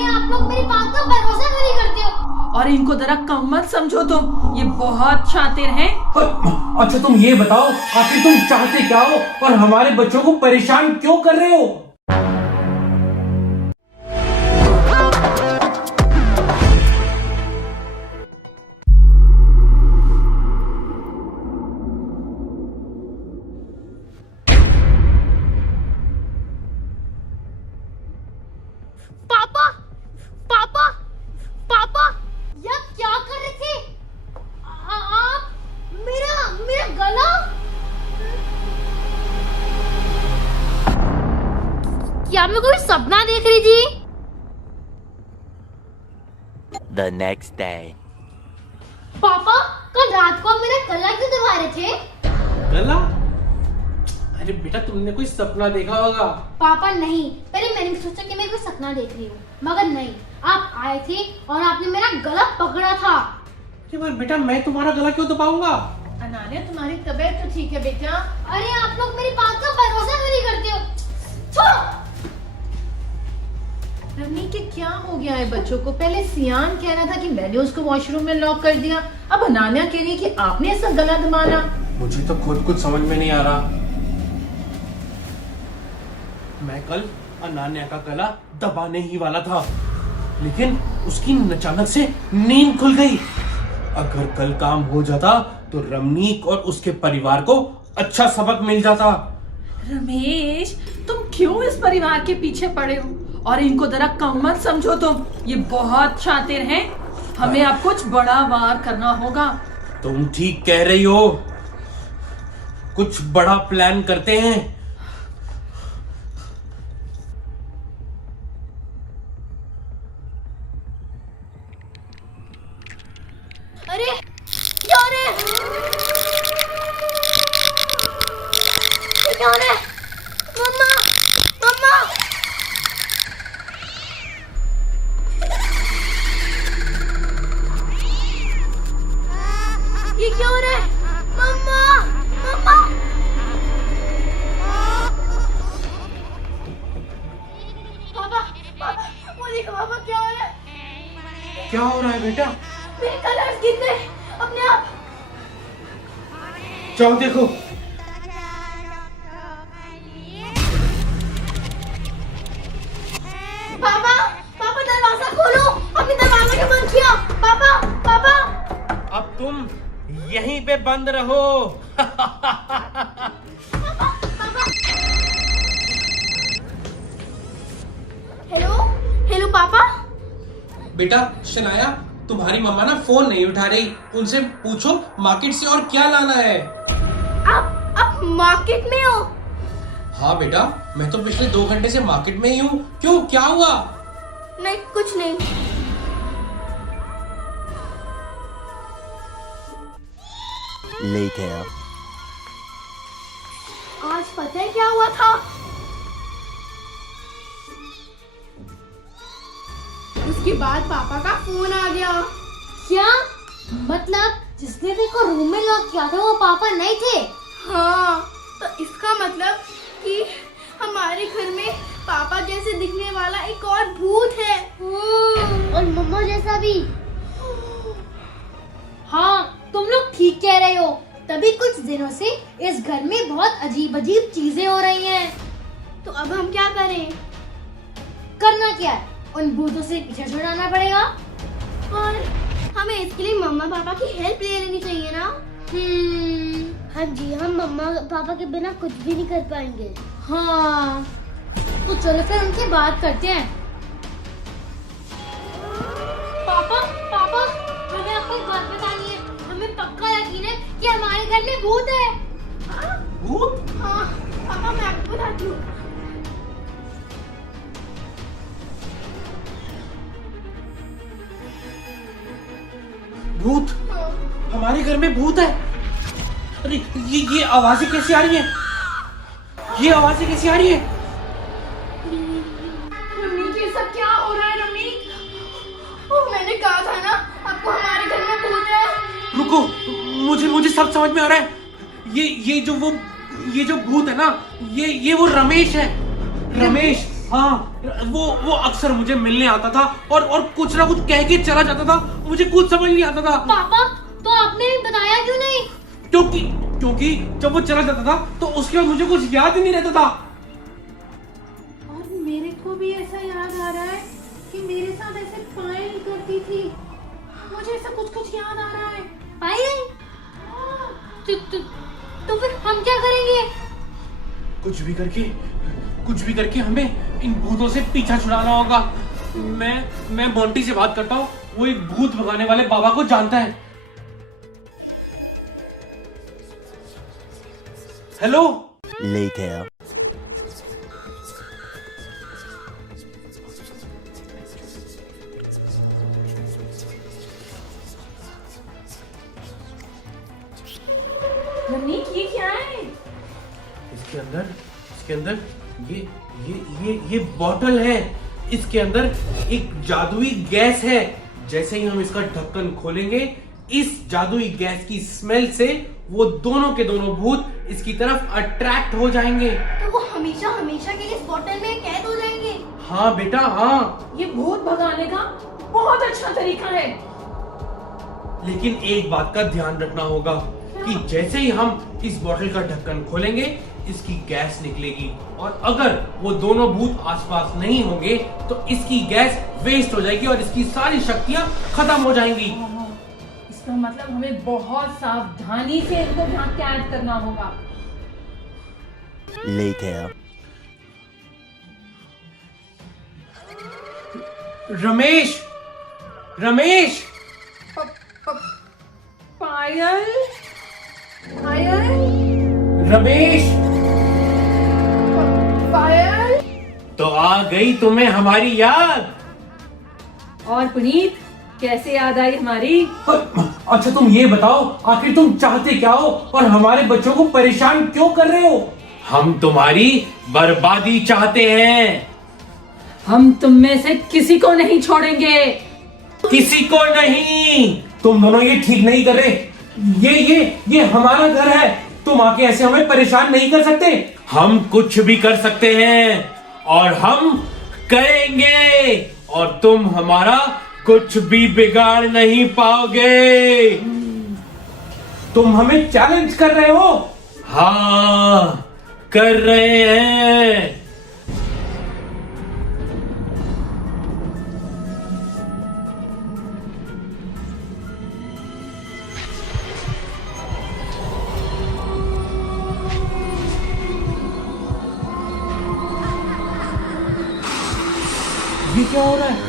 अरे आप लोग मेरी बात का भरोसा नहीं करते हो। और इनको जरा कम मत समझो तुम, ये बहुत शातिर हैं। अच्छा तुम ये बताओ, आखिर तुम चाहते क्या हो और हमारे बच्चों को परेशान क्यों कर रहे हो? पापा पापा पापा यह क्या कर रहे थे आप? मेरा मेरा गला। क्या मैं कोई सपना देख रही थी? The next day. पापा कल रात को आप मेरा गला क्यों दबा रहे थे? गला? अरे बेटा तुमने कोई सपना देखा होगा। पापा नहीं, पहले मैंने सोचा कि मैं कोई सपना देख रही हूँ, मगर नहीं, आप आए थे और आपने मेरा गला पकड़ा था। पर बेटा मैं तुम्हारा गला क्यों दबाऊंगा? अनान्या तुम्हारी तबीयत तो ठीक है बेटा। अरे आप लोग मेरी बात का भरोसा नहीं करते हो। छोड़ो। रवनी के क्या हो गया है बच्चों को? पहले सियान कह रहा था कि मैंने उसको वॉशरूम में लॉक कर दिया, अब अनान्या कह रही है कि आपने ऐसा गला दबाना। मुझे तो खुद कुछ समझ में नहीं आ रहा। मैं कल अनान्या का गला दबाने ही वाला था, लेकिन उसकी अचानक से नींद खुल गई। अगर कल काम हो जाता तो रमनीक और उसके परिवार को अच्छा सबक मिल जाता। रमेश तुम क्यों इस परिवार के पीछे पड़े हो? और इनको जरा कम मत समझो तुम, ये बहुत शातिर हैं। हमें अब कुछ बड़ा वार करना होगा। तुम ठीक कह रही हो, कुछ बड़ा प्लान करते हैं। अरे क्या हो रहा है? क्या हो रहा है? मम्मा मम्मा ये क्या हो रहा है? मम्मा मम्मा पापा पापा वो देखो पापा क्या हो रहा है? क्या हो रहा है बेटा? मेरे कलर्स गिर गए अपने आप। जाओ देखो। पापा पापा दरवाजा खोलो, अपने दरवाजा क्यों बंद किया? पापा पापा अब तुम यहीं पे बंद रहो। हेलो हेलो पापा। बेटा शनाया, तुम्हारी मम्मा ना फोन नहीं उठा रही, उनसे पूछो मार्केट से और क्या लाना है। आप मार्केट में हो? हाँ बेटा, मैं तो पिछले 2 घंटे से मार्केट में ही हूँ। क्यों, क्या हुआ? नहीं कुछ नहीं। Later. आज पता है क्या हुआ था? उसके बाद पापा का फोन आ गया। क्या मतलब जिसने देखो रूम में लॉक किया था वो पापा नहीं थे? हाँ, तो इसका मतलब कि हमारे घर में पापा जैसे दिखने वाला एक और भूत है। और मम्मा जैसा भी। हाँ, तुम लोग ठीक कह रहे हो। तभी कुछ दिनों से इस घर में बहुत अजीब अजीब चीजें हो रही हैं। तो अब हम क्या करें? करना क्या है? उन भूतों से पीछे छुड़ाना पड़ेगा। और हमें इसके लिए मम्मा पापा की हेल्प ले लेनी चाहिए ना? हाँ जी, हम मम्मा पापा के बिना कुछ भी नहीं कर पाएंगे। हाँ, तो चलो फिर उनसे बात करते हैं। पापा पापा हमें आपको एक बात बतानी है। हमें पक्का यकीन है कि हमारे घर में भूत है। भूत? हाँ पापा, मैं आपको बताती हूँ। भूत? हमारे घर में भूत है? अरे ये आवाजें कैसी आ रही है? ये आवाजें कैसी आ रही है? रमनीक, ये सब क्या हो रहा है रमनीक? ओह, मैंने कहा था ना आपको हमारे घर में भूत है। रुको, मुझे सब समझ में आ रहा है। ये जो भूत है ना, ये वो रमेश है। रमेश हाँ, वो अक्सर मुझे मिलने आता था और कुछ ना कुछ कह के चला जाता था। मुझे कुछ समझ नहीं आता था। पापा, तो आपने बताया क्यों नहीं? क्योंकि जब वो चला जाता था तो उसके बाद मुझे कुछ याद ही नहीं रहता था। और मेरे को भी ऐसा याद आ रहा है कि मेरे साथ ऐसे पायल करती थी। मुझे ऐसा कुछ याद आ रहा है। पायल? तो फिर हम क्या करेंगे? कुछ भी करके हमें इन भूतों से पीछा छुड़ाना होगा। मैं मोंटी से बात करता हूँ, वो एक भूत भगाने वाले बाबा को जानता है। हेलो। Later. रमनीक, ये क्या है? इसके अंदर ये बॉटल है। इसके अंदर एक जादुई गैस है। जैसे ही हम इसका ढक्कन खोलेंगे, इस जादुई गैस की स्मेल से वो दोनों के दोनों भूत इसकी तरफ अट्रैक्ट हो जाएंगे। तो वो हमेशा हमेशा के लिए इस बोतल में कैद हो जाएंगे। हाँ बेटा, हाँ। ये भूत भगाने का बहुत अच्छा तरीका है। लेकिन एक बात का ध्यान रखना होगा कि जैसे ही हम इस बोतल का ढक्कन खोलेंगे, इसकी गैस निकलेगी और अगर वो दोनों भूत आसपास नहीं होंगे तो इसकी गैस वेस्ट हो जाएगी और इसकी सारी शक्तियां खत्म हो जाएंगी। इसका मतलब हमें बहुत सावधानी से इनको यहाँ कैद करना होगा। Later. रमेश, पायल, पायल, रमेश, पायल। तो आ गई तुम्हें हमारी याद। और पुनीत, कैसे याद आई हमारी? अच्छा तुम ये बताओ, आखिर तुम चाहते क्या हो और हमारे बच्चों को परेशान क्यों कर रहे हो? हम तुम्हारी बर्बादी चाहते हैं। हम तुम में से किसी को नहीं छोड़ेंगे। किसी को नहीं। तुम दोनों ये ठीक नहीं कर रहे। ये हमारा घर है। तुम आके ऐसे हमें परेशान नहीं कर सकते। हम कुछ भी कर सकते हैं और हम करेंगे और तुम हमारा कुछ भी बिगाड़ नहीं पाओगे। तुम हमें चैलेंज कर रहे हो? हाँ, कर रहे हैं। ये क्या हो रहा है?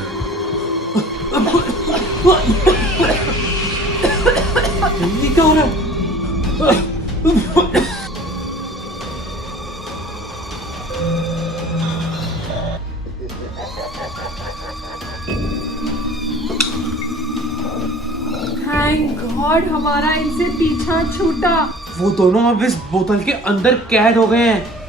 ये क्या हो रहा है? थैंक गॉड हमारा इनसे पीछा छूटा। वो दोनों अब इस बोतल के अंदर कैद हो गए हैं।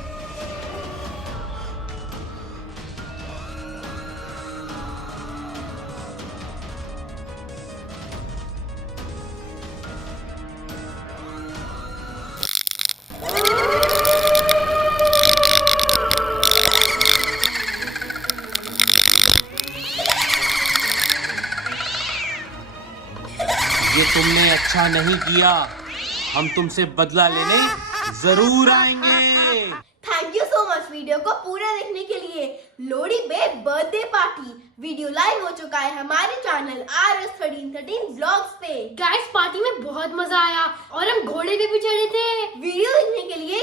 ये तुमने अच्छा नहीं किया। हम तुमसे बदला लेने जरूर आएंगे। Thank you so much video को पूरा देखने के लिए। लोहड़ी पे बर्थडे पार्टी वीडियो लाइव हो चुका है हमारे चैनल RS1313 ब्लॉग्स पे। गाइस, पार्टी में बहुत मजा आया और हम घोड़े पे भी चढ़े थे। वीडियो देखने के लिए